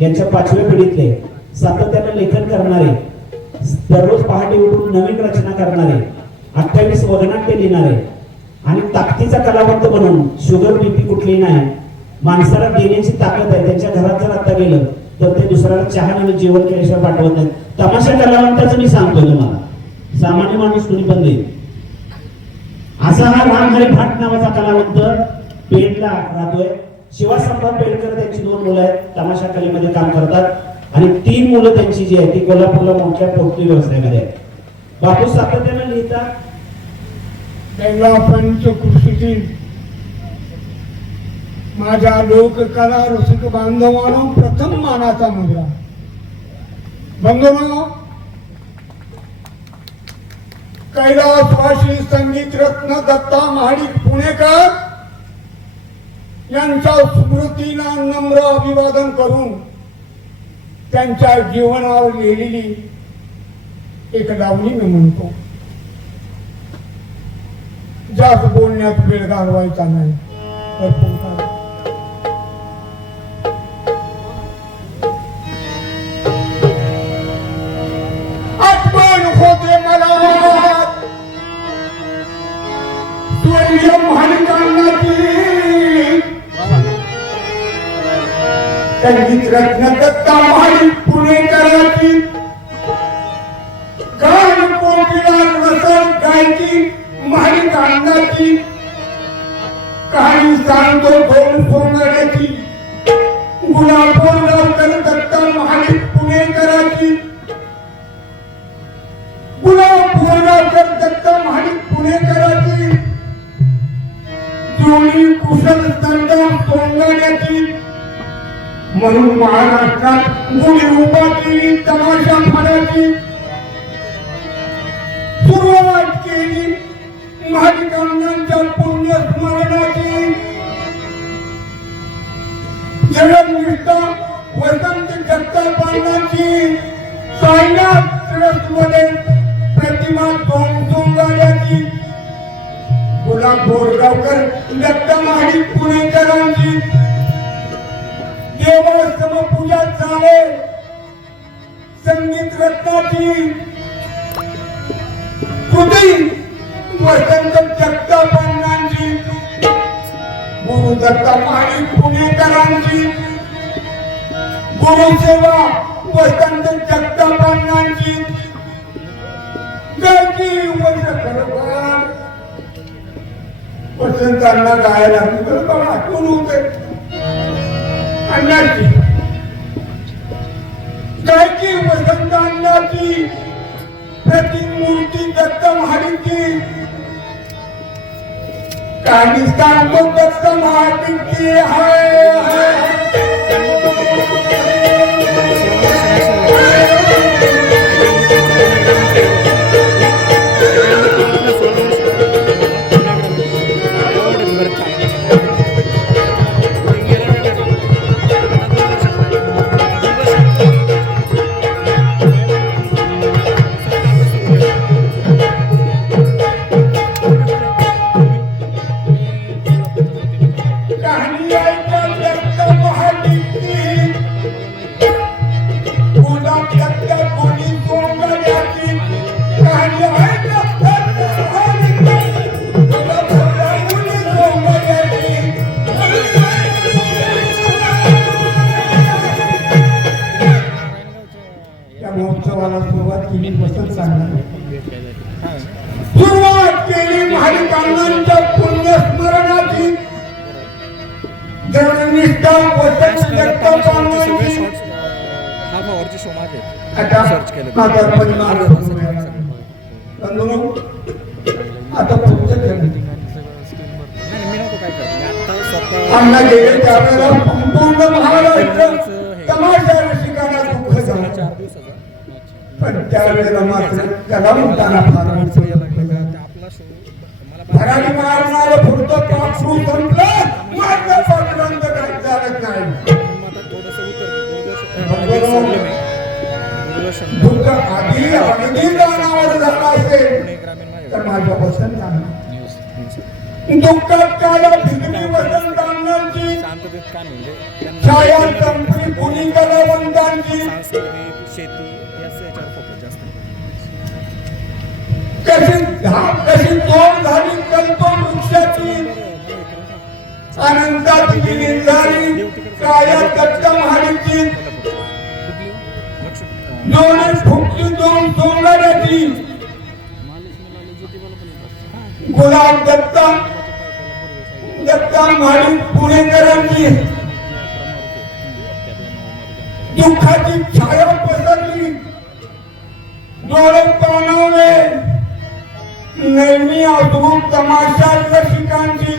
यांच्या पाचव्या पिढीतले सातत्यानं लेखन करणारे दररोज पहाटे उठून नवीन रचना करणारे अठ्ठावीस वगनाट्य लिहिणारे आणि ताकदीचा कलावंत म्हणून शुगर बीपी कुठली नाही माणसाला देण्याची ताकद आहे. त्यांच्या घरात जर आता गेलं तर ते दुसऱ्याला चहा आणि जेवण केल्याशिवाय पाठवत नाही तमाशा कलावंताचं मी सांगतो तुम्हाला. सामान्य माणूस कुणी पण देईल असा हा रामहरी भाट नावाचा कलावंत पेडला राहतोय शिवासंभात पेडकर त्यांची दोन मुलं आहेत तमाशा कलेमध्ये काम करतात. आणि तीन मुलं त्यांची जी आहेत ती कोल्हापूरला मोठ्या पोटली व्यवसायामध्ये आहेत. बापू सातत्यानं लिहितात त्यांना पंचकृषीतील माझ्या लोककला रसिक बांधवानो प्रथम मानाचा मुलगा. बंधुनो कैलासवासी संगीत रत्न दत्ता महाडिक पुणेकर यांच्या स्मृतीला नम्र अभिवादन करून त्यांच्या जीवनावर लिहिलेली एक लावणी मी म्हणतो. जास्त बोलण्यात वेळ घालवायचा नाही. अर्पण करा. आठवण होते मला. स्वर्गीय मालिकांनाची संगीत रत्न दत्ता मालिक पुणेकराची गान कोकिला रसन गायकी मालिक कांदाची काही सांगतो दोन सोंगाड्याची गुलाब गावकर दत्ता मालिक पुणेकराची गुलाब गावकर दत्ता पुणेकराची जोडी कुशल संगम सोंगाड्याची म्हणून महाराष्ट्रात मुली उभा केली तमाशा फडाची सुरुवात केली महाडिकांच्या पुण्य स्मरणाची. जगनिष्ठा वसंत जगतापांनाची सायनाथ ट्रस्टमध्ये प्रतिमा दोन सोंगाड्याची. गुलाब बोरगावकर दत्त महाडिक पुणेकरांची. केवळ समपूजा चालेल संगीत रत्नाची तुझी वसंत जगतापांनांची. गुरु दत्ता माळी पुणेकरांची गुरुसेवा वसंत जगतापांनांची. गायकी वर्ष खरोखर वसंतांना गायला तुझं पण आठवण होते अण्णाची. गायकी वसंत अण्णाची प्रतिमूर्ती दत्त महाडीची. कानिस्तान तो दत्त महाडीची हाय हाय. या महोत्सवाला सुरुवात केली वसंत सांगणार सुरुवात केली महाडिकांच्या पुण्यस्मरणाची. जगनिष्ठा वसंत जगतापांनांची हा आता पुढचं जग. गेले त्यावेळेला संपूर्ण महाराष्ट्र तमाशा रसिकांना दुःख झालं. पण त्याला म्हणताना फार भरारी मारणारं संपलं. झालं. दूरदर्शन दुःख आधी अगदी जाणावर झालं असेल तर माझ्या दुःखात काला भिगली त्यांना छाया संपली. घाम कशी तोड झाली कल्पन वृक्षाची अनंताची गिरी झाली काया कच्चा महाडीची दोन फुकली दोन सोंगाड्याची गुलाब दत्ता दत्ता माळी पुणेकरांची दुःखाची छाया पसरली. डोळे पाणावले नेहमी अद्भुत तमाशा रसिकांची